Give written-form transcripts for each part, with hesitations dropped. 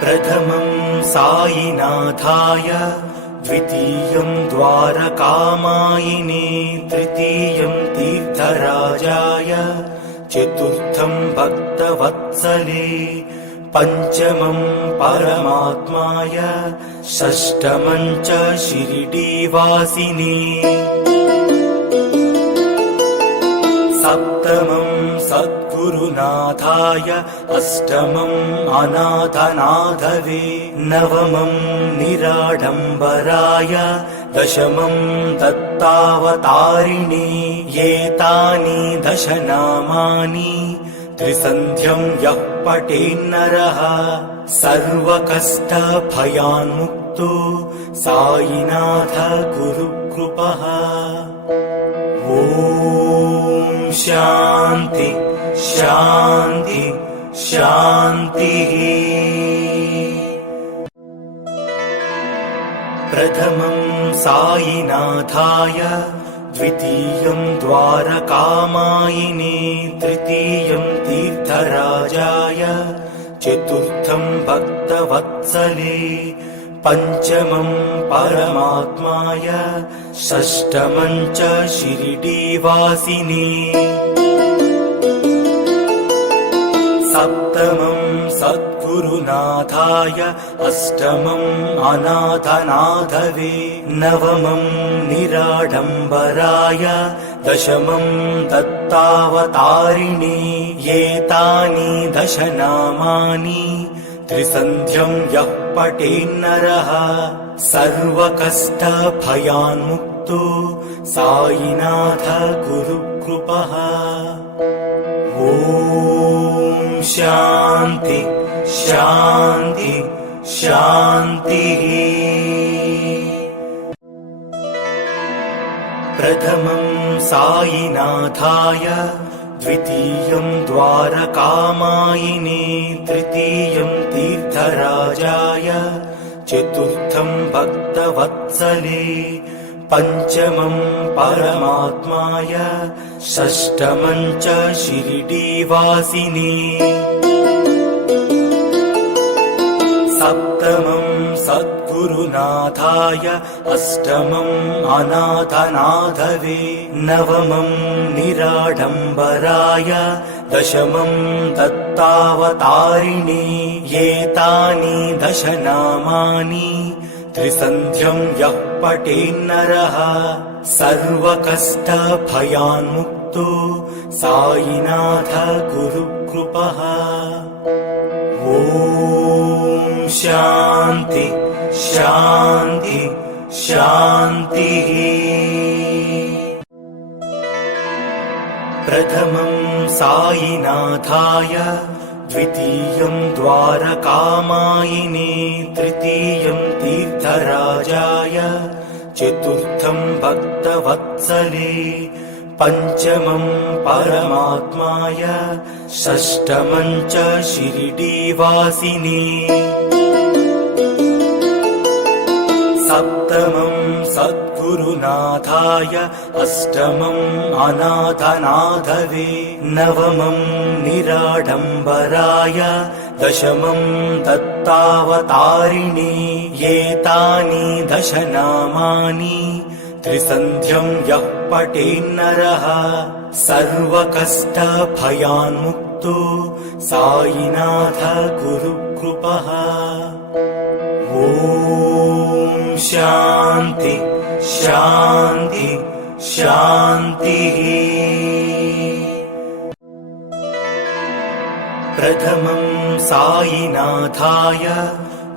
प्रथमं साईनाथाय, द्वितीयं द्वारकामायिने, तृतीयं तीर्थराजाय, चतुर्थं भक्तवत्सले, पञ्चमं परमात्माय, षष्ठमं च शिरडीवासिने, सप्तमं सद्गुरुनाथाय, अष्टमं अनाथनाथवे, नवमं निराडम्बराय, दशमं दत्तावतारिणे। एतानि दशनामानि त्रिसन्ध्यं यः पठेन्नरः सर्वकष्टभयान्मुक्तो साईनाथ गुरुकृपः। ॐ शान्ति शान्ति शान्तिः। प्रथमं साईनाथाय, द्वितीयं द्वारकामायिने, तृतीयं तीर्थराजाय, चतुर्थं भक्तवत्सले, पञ्चमं परमात्माय, षष्ठमं च शिरडीवासिने, सप्तमं सद्गुरुनाथाय, अष्टमं अनाथनाथवे, नवमं निराडम्बराय, दशमं दत्तावतारिणे। एतानि दशनामानि त्रिसन्ध्यं यः पठेन्नरः सर्वकष्टभयान्मुक्तो साईनाथ गुरुकृपः। ॐ शान्ति शान्ति शान्तिः। प्रथमं साईनाथाय, द्वितीयं द्वारकामायिने, तृतीयं तीर्थराजाय, चतुर्थं भक्तवत्सले, पञ्चमं परमात्माय, षष्ठमं च शिरडीवासिने, सप्तमं सद्गुरुनाथाय, अष्टमं अनाथनाथवे, नवमं निराडम्बराय, दशमं दत्तावतारिणे। एतानि दशनामानि त्रिसन्ध्यं यः पठेन्नरः सर्वकष्टभयान्मुक्तो साईनाथ गुरुकृपः। ॐ शान्ति शान्ति शान्तिः। प्रथमं साईनाथाय, द्वितीयं द्वारकामायिने, तृतीयं तीर्थराजाय, चतुर्थं भक्तवत्सले, पञ्चमं परमात्माय, षष्ठमं च शिरडीवासिने, सप्तमं सद्गुरुनाथाय, अष्टमं अनाथनाथवे, नवमं निराडम्बराय, दशमं दत्तावतारिणे। एतानि दशनामानि त्रिसन्ध्यं यः पठेन्नरः सर्वकष्टभयान्मुक्तो साईनाथ गुरुकृपः। ॐ शान्ति शान्ति शान्तिः। प्रथमं साईनाथाय,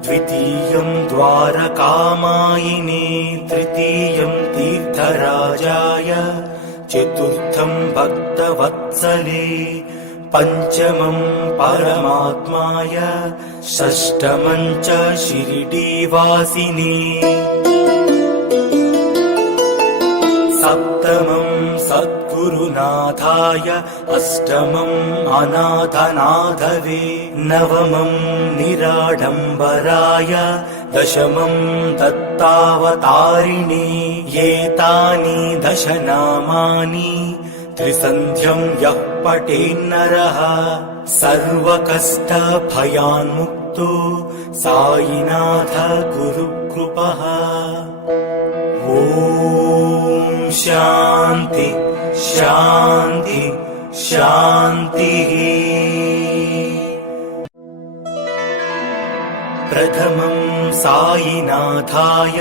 द्वितीयं द्वारकामायिने, तृतीयं तीर्थराजाय, चतुर्थं भक्तवत्सले, पञ्चमं परमात्माय, षष्ठमं च शिरडीवासिने, सप्तमं सद्गुरुनाथाय, अष्टमं अनाथनाथवे, नवमं निराडम्बराय, दशमं दत्तावतारिणे। एतानि दशनामानि त्रिसन्ध्यं यः पठेन्नरः सर्वकष्टभयान्मुक्तो साईनाथ गुरुकृपः। ॐ शान्ति शान्ति शान्तिः। प्रथमं साईनाथाय,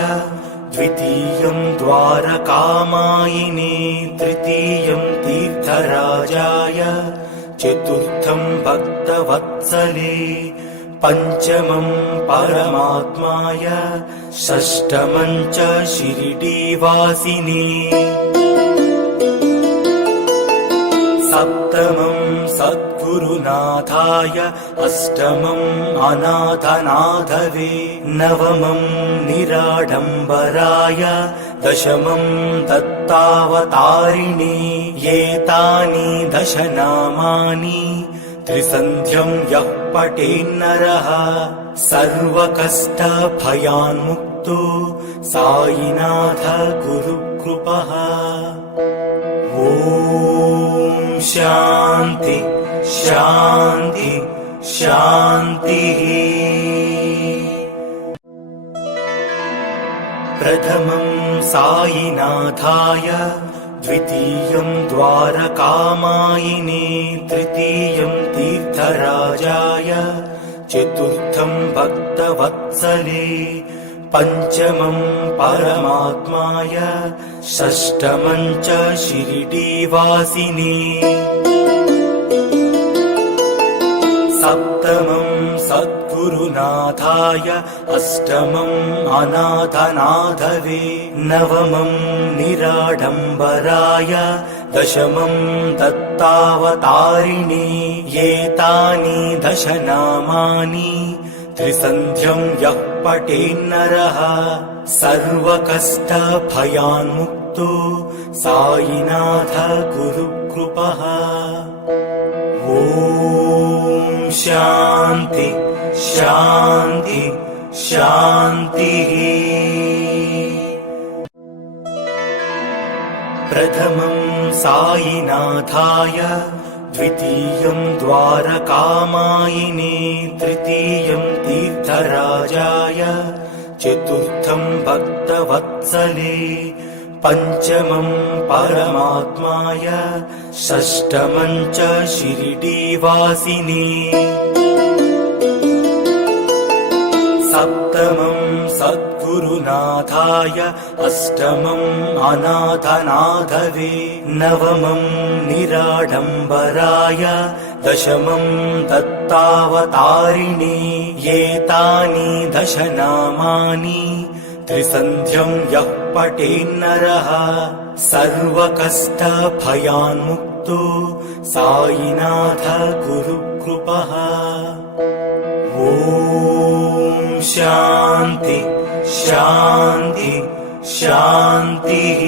द्वितीयं द्वारकामायिने, तृतीयं तीर्थराजाय, चतुर्थं भक्तवत्सले, पञ्चमं परमात्माय, षष्ठमं च शिरडीवासिने, सप्तमं सद्गुरुनाथाय, अष्टमं अनाथनाथवे, नवमं निराडम्बराय, दशमं दत्तावतारिणे। एतानि दश नामानि त्रिसन्ध्यं यः पठेन्नरः सर्वकष्टभयान्मुक्तो साईनाथ गुरुकृपः। ॐ शान्ति शान्ति शान्तिः। प्रथमं साईनाथाय, द्वितीयं द्वारकामायिने, तृतीयं तीर्थराजाय, चतुर्थं भक्तवत्सले, पञ्चमं परमात्माय, षष्ठमं च शिरडीवासिने, सप्तमं सद्गुरुनाथाय, अष्टमं अनाथनाथवे, नवमं निराडम्बराय, दशमं दत्तावतारिणे। एतानि दश नामानि त्रिसन्ध्यं यः पठेन्नरः सर्वकष्टभयान्मुक्तो साईनाथ गुरुकृपः। ॐ शान्ति शान्ति शान्तिः। प्रथमं साईनाथाय, द्वितीयं द्वारकामायिने, तृतीयं तीर्थराजाय, चतुर्थं भक्तवत्सले, पञ्चमं परमात्माय, षष्ठमं च शिरडीवासिने, सप्तमं सद्गुरुनाथाय, अष्टमं अनाथनाथवे, नवमं निराडम्बराय, दशमं दत्तावतारिणे। एतानि दश नामानि त्रिसन्ध्यं यः पठेन्नरः सर्वकष्टभयान्मुक्तो साईनाथ गुरुकृपः। ॐ शान्ति शान्ति शान्तिः।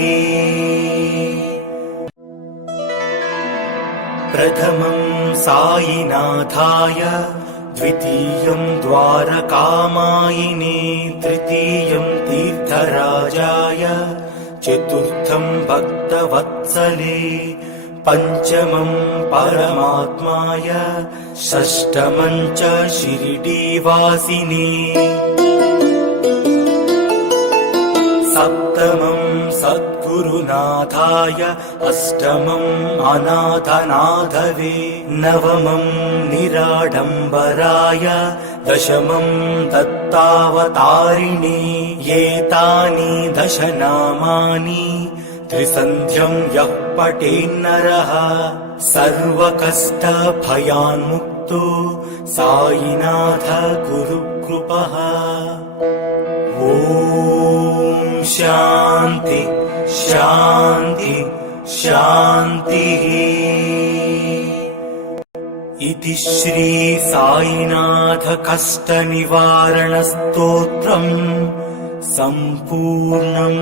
प्रथमं साईनाथाय, द्वितीयं द्वारकामायिने, तृतीयं तीर्थराजाय, चतुर्थं भक्तवत्सले, पञ्चमं परमात्माय, षष्ठमं च शिरडीवासिने, सप्तमं सद्गुरुनाथाय, अष्टमं अनाथनाथवे, नवमं निराडम्बराय, दशमं दत्तावतारिणे। एतानि दश नामानि त्रिसन्ध्यं यः पठेन्नरः सर्वकष्टभयान्मुक्तो साईनाथ गुरुकृपः। ॐ शान्ति शान्ति शान्तिः। इति श्री साईनाथ कष्टनिवारण स्तोत्रम् सम्पूर्णम्।